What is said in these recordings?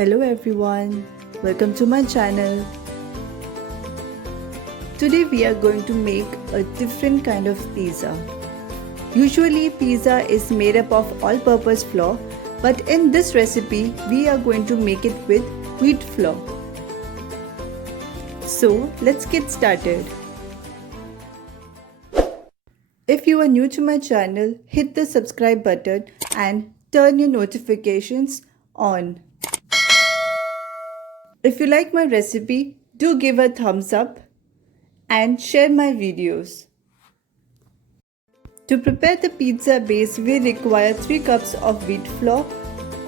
Hello everyone, welcome to my channel. Today we are going to make a different kind of pizza. Usually pizza is made up of all-purpose flour, but in this recipe we are going to make it with wheat flour. So let's get started. If you are new to my channel, hit the subscribe button and turn your notifications on. If you like my recipe, do give a thumbs up and share my videos. To prepare the pizza base, we require 3 cups of wheat flour,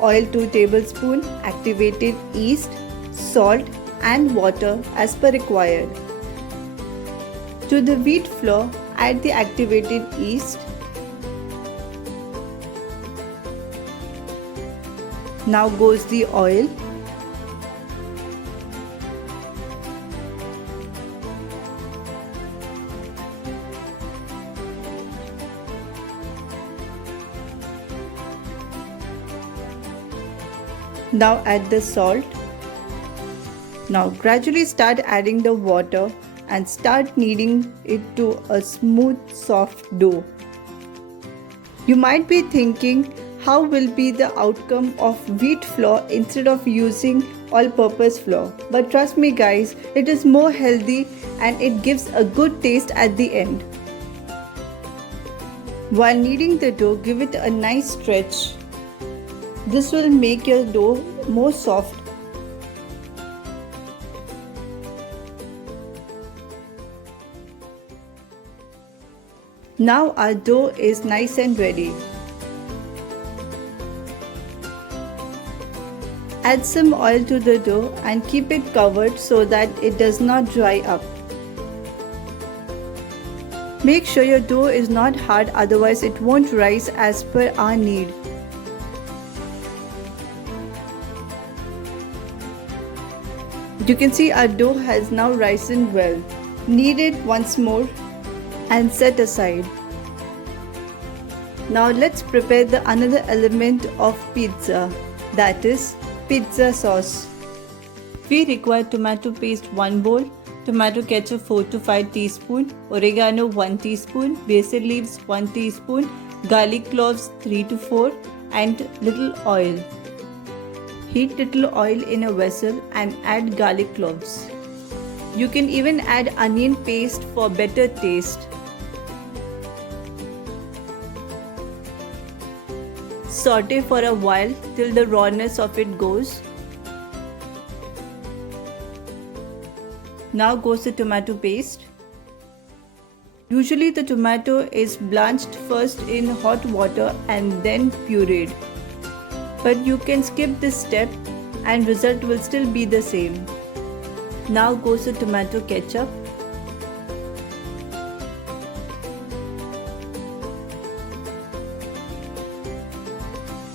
oil 2 tablespoons, activated yeast, salt and water as per required. To the wheat flour, add the activated yeast. Now goes the oil. Now add the salt. Now gradually start adding the water and start kneading it to a smooth soft dough. You might be thinking, how will be the outcome of wheat flour instead of using all-purpose flour? But trust me guys, it is more healthy and it gives a good taste at the end. While kneading the dough, give it a nice stretch. This will make your dough more soft. Now our dough is nice and ready. Add some oil to the dough and keep it covered so that it does not dry up. Make sure your dough is not hard, otherwise it won't rise as per our need. You can see our dough has now risen well. Knead it once more and set aside. Now let's prepare the another element of pizza, that is pizza sauce. We require tomato paste 1 bowl, tomato ketchup 4 to 5 teaspoon, oregano 1 teaspoon, basil leaves 1 teaspoon, garlic cloves 3 to 4 and little oil. Heat little oil in a vessel and add garlic cloves. You can even add onion paste for better taste. Saute for a while till the rawness of it goes. Now goes the tomato paste. Usually the tomato is blanched first in hot water and then pureed. But you can skip this step and result will still be the same. Now goes the tomato ketchup.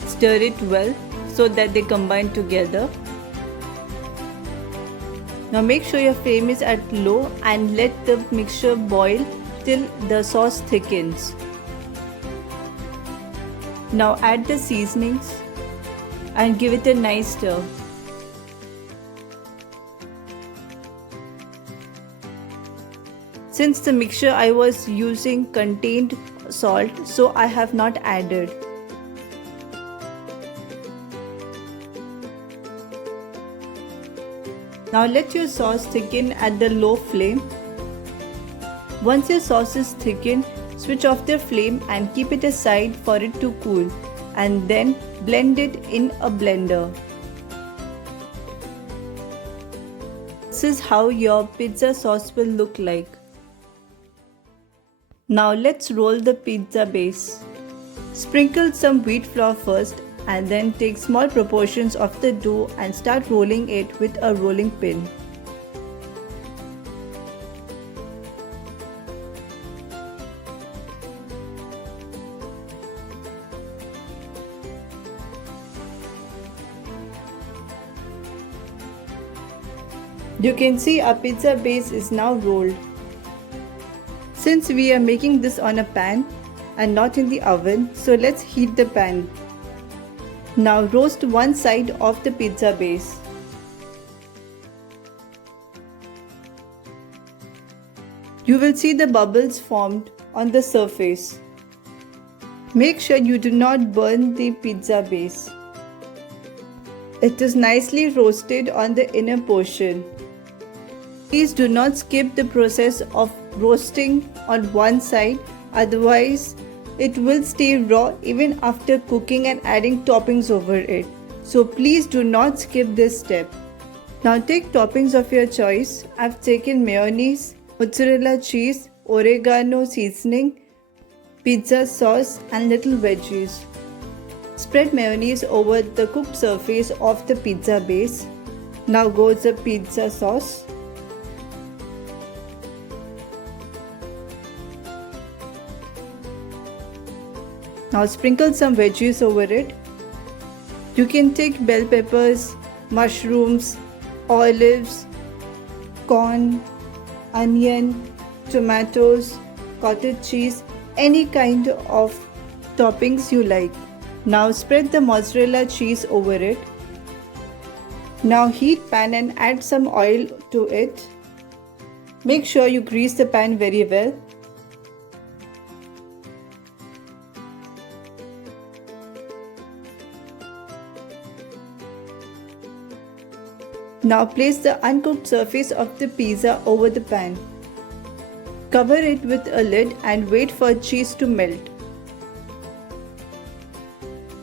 Stir it well so that they combine together. Now make sure your flame is at low and let the mixture boil till the sauce thickens. Now add the seasonings and give it a nice stir. Since the mixture I was using contained salt, so I have not added. Now let your sauce thicken at the low flame. Once your sauce is thickened, switch off the flame and keep it aside for it to cool, and then blend it in a blender. This is how your pizza sauce will look like. Now let's roll the pizza base. Sprinkle some wheat flour first and then take small proportions of the dough and start rolling it with a rolling pin. You can see our pizza base is now rolled. Since we are making this on a pan and not in the oven, so let's heat the pan. Now roast one side of the pizza base. You will see the bubbles formed on the surface. Make sure you do not burn the pizza base. It is nicely roasted on the inner portion. Please do not skip the process of roasting on one side, otherwise it will stay raw even after cooking and adding toppings over it. So please do not skip this step. Now take toppings of your choice. I've taken mayonnaise, mozzarella cheese, oregano seasoning, pizza sauce and little veggies. Spread mayonnaise over the cooked surface of the pizza base. Now goes the pizza sauce. Now sprinkle some veggies over it. You can take bell peppers, mushrooms, olives, corn, onion, tomatoes, cottage cheese, any kind of toppings you like. Now spread the mozzarella cheese over it. Now heat pan and add some oil to it. Make sure you grease the pan very well. Now place the uncooked surface of the pizza over the pan. Cover it with a lid and wait for cheese to melt.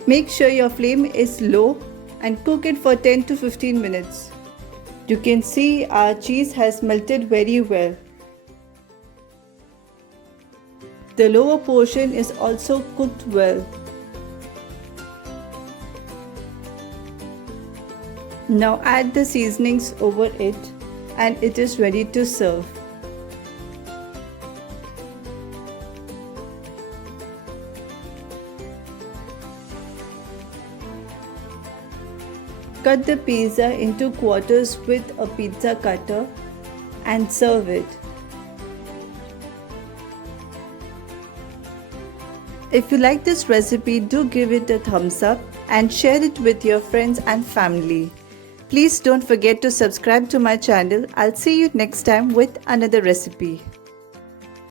Make sure your flame is low and cook it for 10 to 15 minutes. You can see our cheese has melted very well. The lower portion is also cooked well. Now add the seasonings over it and it is ready to serve. Cut the pizza into quarters with a pizza cutter and serve it. If you like this recipe, do give it a thumbs up and share it with your friends and family. Please don't forget to subscribe to my channel. I'll see you next time with another recipe.